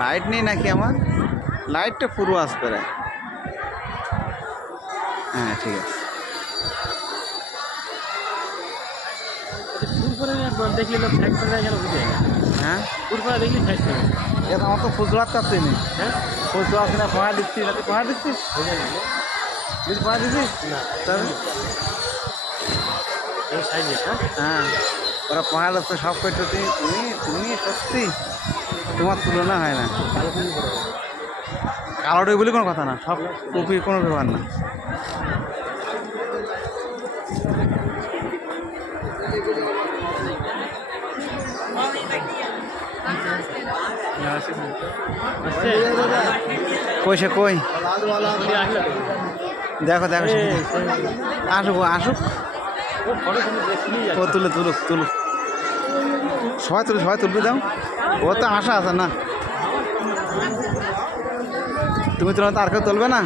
Light নেই নাকি আমার? লাইটটা পুরো আসবে রে। হ্যাঁ ঠিক আছে। দেখলি লোক সাইড করে গেল বুঝে। হ্যাঁ পুরপুরা দেখলি সাইড করে। এটা আমার তো খোঁজ রাখতে আসছি নি। হ্যাঁ খোঁজ আসছি না, পড়া দিচ্ছি না, তুই পড়া দিচ্ছিস? তুই পড়া দিচ্ছিস না তবে? সাইড হ্যাঁ হ্যাঁ ওরা পড়া যাচ্ছে সব করতে। তুমি তুমি সত্যি তোমার তুলনা হয় না। কালোটাই বলে কোনো কথা না, সব কপি কোনো ব্যাপার না। কই সে কই? দেখো দেখো সে আসুক, আসুক। ও তুলে তুলুক তুলুক, সবাই তুলে, সবাই তুলবে দাও। ও তো আশা আছে না, তুমি তুলো তো আর কেউ তুলবে না।